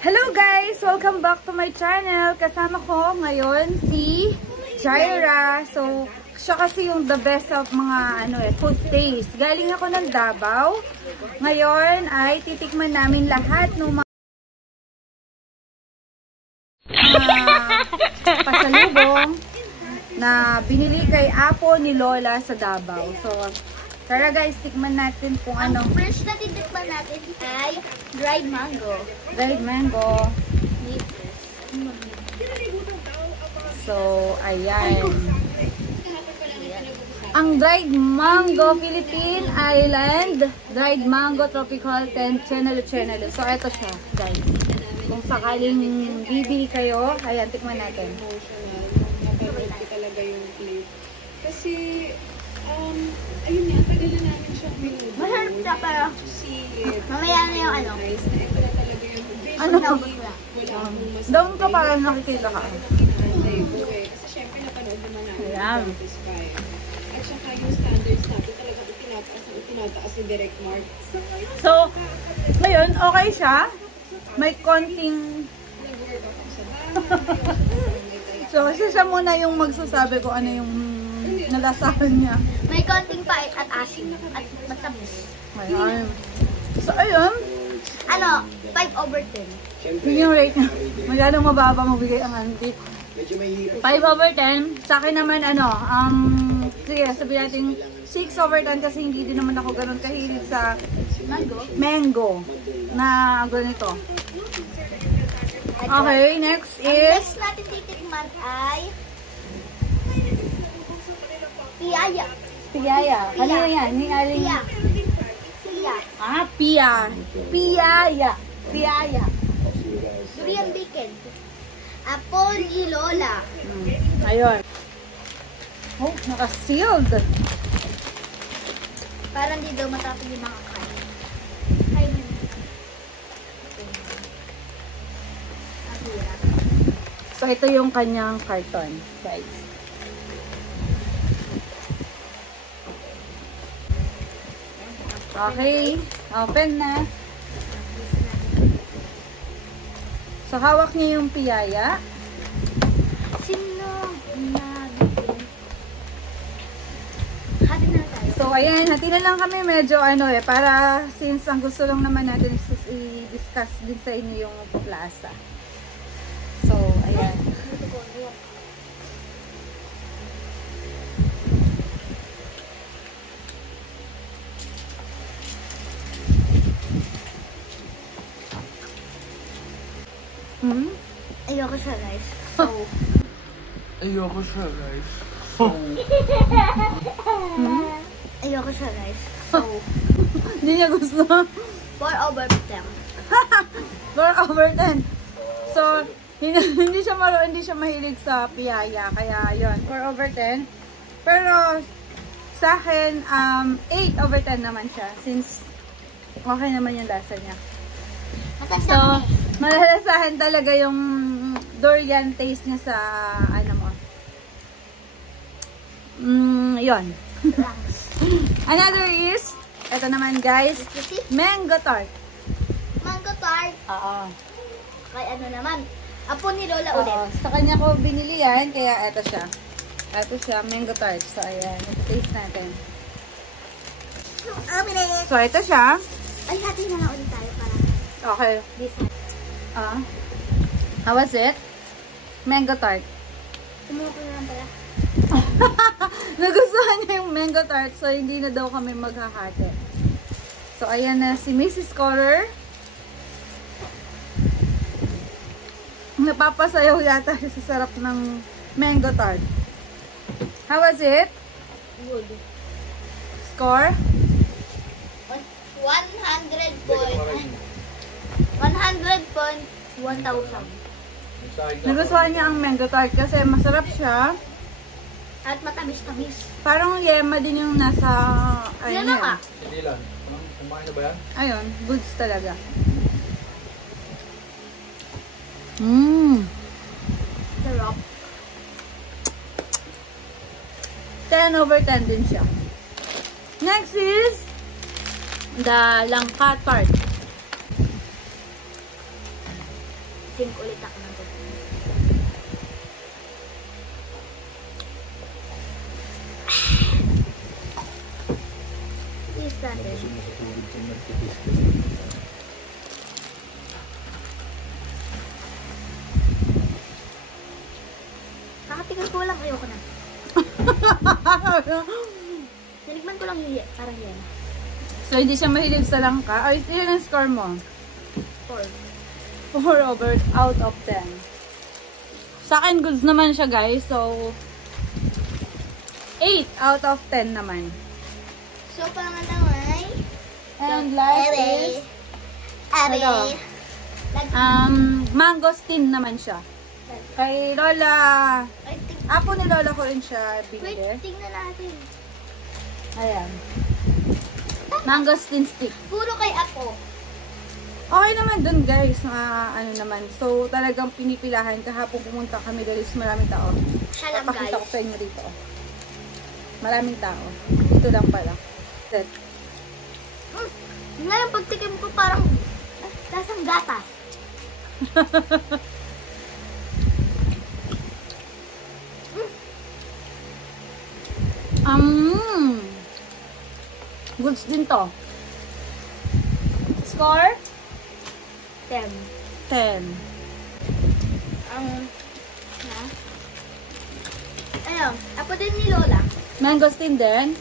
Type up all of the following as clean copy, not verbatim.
Hello guys! Welcome back to my channel. Kasama ko ngayon si Jaira. So, siya kasi yung the best of mga food taste. Galing ako ng Davao. Ngayon ay titikman namin lahat ng mga pasalubong na binili kay Apo ni Lola sa Davao. So, tara guys, tikman natin kung ano. Ang first na titikman natin ay dried mango. Dried mango. So, ayan. Ang dried mango, Philippine Island. Dried mango, tropical, chenelo. So, ito siya, guys. Kung sakaling bibili kayo, ayan, tikman natin. Talaga yung plate. Kasi, ayun nga, tagal na namin siya pinuha. Masarap siya pero mamaya na yung ano. Doon ka parang nakikita ka. Kasi syempre napanood naman namin. Ayan. At saka yung standards natin talaga itinataas ni Direct Mark. So, ngayon, okay siya. May konting... So, kasi siya muna yung magsasabi ko ano yung nalasahan niya. May konting pait at asin at matamis. Ayan. So, ayun. 5/10. Yun yung rate niya. Masyadong mababa mabigay ang auntie. 5/10. Sa akin naman, sige, sabihin natin 6/10 kasi hindi din naman ako ganun kahilig sa mango na ganito. Okay, next is... Next natin titikman ay piyaya. Piyaya. Kanina yan? Ni Aling... Piya. Piya. Piyaya. Piyaya. Durian bacon. Apo ni Lola. Ayun. Oh, naka-sealed. Parang di daw matapos yung mga kain. Kain mo. So, ito yung kanyang carton, guys. Okay. Open na. So, hawak niya yung piyaya. Sino nabigyan? Hati na tayo. So, ayan. Hati na lang kami. Medyo para since ang gusto lang naman natin is i-discuss din sa inyo yung plaza. So, ayan. Ayoko siya, guys. So, Ayoko siya, guys. So, hindi niya gusto. 4/10. 4/10. So, hindi siya mahilig sa piyaya. Kaya, yun, 4/10. Pero, sa akin, 8/10 naman siya. Since, okay naman yung lasa niya. So, malalasahan talaga yung durian taste niya sa, yun. Another is, ito naman guys, mango tart. Mango tart. Oo. Kay naman, Apo ni Lola ulit. Sa kanya ko binili yan, kaya ito siya. Ito siya, mango tart. So, ayan, taste natin. So, ito siya. Ay, hati na lang ulit tayo para Okay. this. How was it? Mango tart. Tumuko na lang pala. Nagustuhan niya yung mango tart, so hindi na daw kami maghahati. So, ayan na si Mrs. Scorer. Napapasayaw yata sa sarap ng mango tart. How was it? Good. Score? 100.1,000. Nagustuhan niya ang mango tart kasi masarap siya. At matamis-tamis. Parang yema din yung nasa... Yan na nga. Hindi lang. Kumain na ba yan? Ayun, goods talaga. Sarap. 10/10 din siya. Next is the langka tart. Mag-drink ulit ako ng tubig. Is that it? Kakatigan ko lang, ayoko na. Naligman ko lang yung parang yan. So, hindi siya mahilig sa langka. Ay, yun ang score mo. 4. 4 over out of 10. Sa akin, goods naman siya, guys. So, 8 out of 10 naman. So, pangalaway. And last is, ano? Mangosteen naman siya. Kay Lola, apo ni Lola ko rin siya Wait, binili. tingnan natin. Ayan. Mangosteen stick. Puro kay Apo. Okay naman dun, guys. Ano naman. So, talagang pinipilahan. Kahapon pumunta kami dahil maraming tao. Halam, Papakita ko guys. sa inyo dito. Maraming tao. Dito lang pala. Set. Ngayon, pagtikim ko parang lasang gatas. Goods din to. Score? 10. 10. Ayun, Apo din ni Lola. Mangosteen din.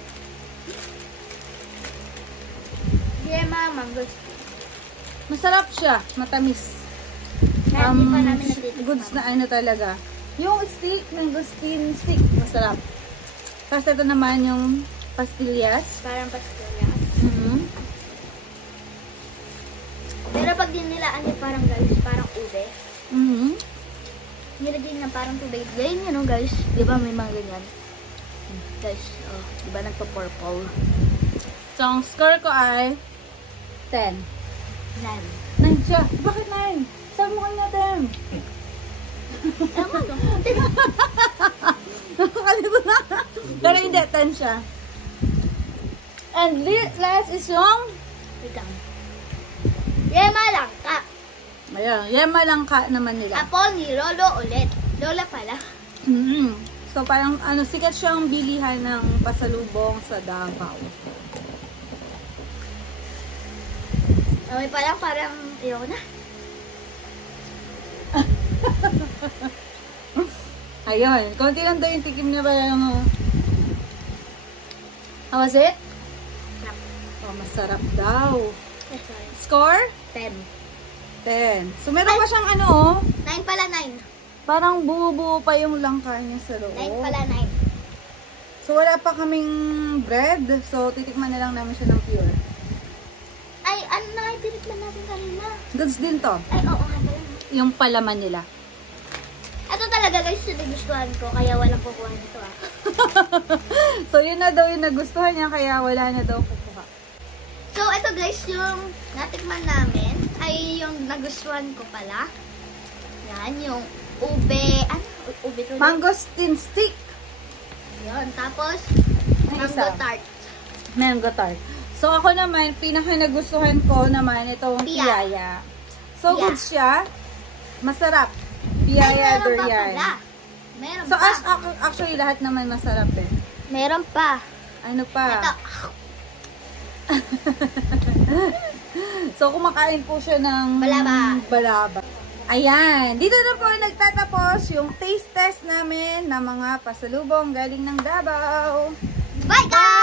Yema, mangoes. Masarap siya. Matamis. Kaya hindi pa namin natitikman. Goods na ano talaga. Yung stick, mangosteen stick, masarap. Tapos ito naman yung pastillas. Parang pastillas. Pero pag dinilaan niya parang guys, parang ube. Nilagay niya parang tubig. Ganyan yun, no, guys. Di ba may mga ganyan? Guys, oh, di ba nagpa-purple? So, ang score ko ay 10. 9. 9 siya. Bakit 9? Saan mo kanya 10? Tama, no? Nakakalimutan na. Pero hindi, 10 siya. And last is yung Wait lang. Yema lang ka. ayan, yema lang ka naman nila. Apo ni Lolo ulit. Lola pala. So, parang ano, sikat siyang bilihan ng pasalubong sa Davao. Okay pa lang, parang ayoko na. Ayun, konti lang daw yung tikim niya ba yung how was it? Sarap. Oh, masarap daw. Sorry. Score? 10. 10. So, meron pa siyang ano, oh. 9 pala, 9. Parang buo-buo pa yung langka niya sa loob. 9 pala, 9. So, wala pa kaming bread. So, titikman na lang namin siya ng pure. Ay, ano na, tinikman natin kanina. Goods din to. Ay, oo nga pala. Yung palaman nila. Ito talaga guys, yung nagustuhan ko, kaya walang kukuha nito ah. So, yun na daw yung nagustuhan niya, kaya wala na daw kukuha. So, ito guys, yung natikman namin, ay yung nagustuhan ko pala. Yan, yung ube, ano? Ube to? Mangosteen stick. Yun, tapos, Ang mango isa. tart. Mango tart. So, ako naman, pinaka nagustuhan ko naman itong Piyaya. piyaya. So, Piyaya. good siya. Masarap. Ay, Piyaya, meron pa durian. pala. Meron So, pa. actually, lahat naman masarap eh. Meron pa. Ano pa? Ito. So, kumakain po siya ng balaba. Ayan. Dito na po nagtatapos yung taste test namin ng mga pasalubong galing ng Davao. Bye guys!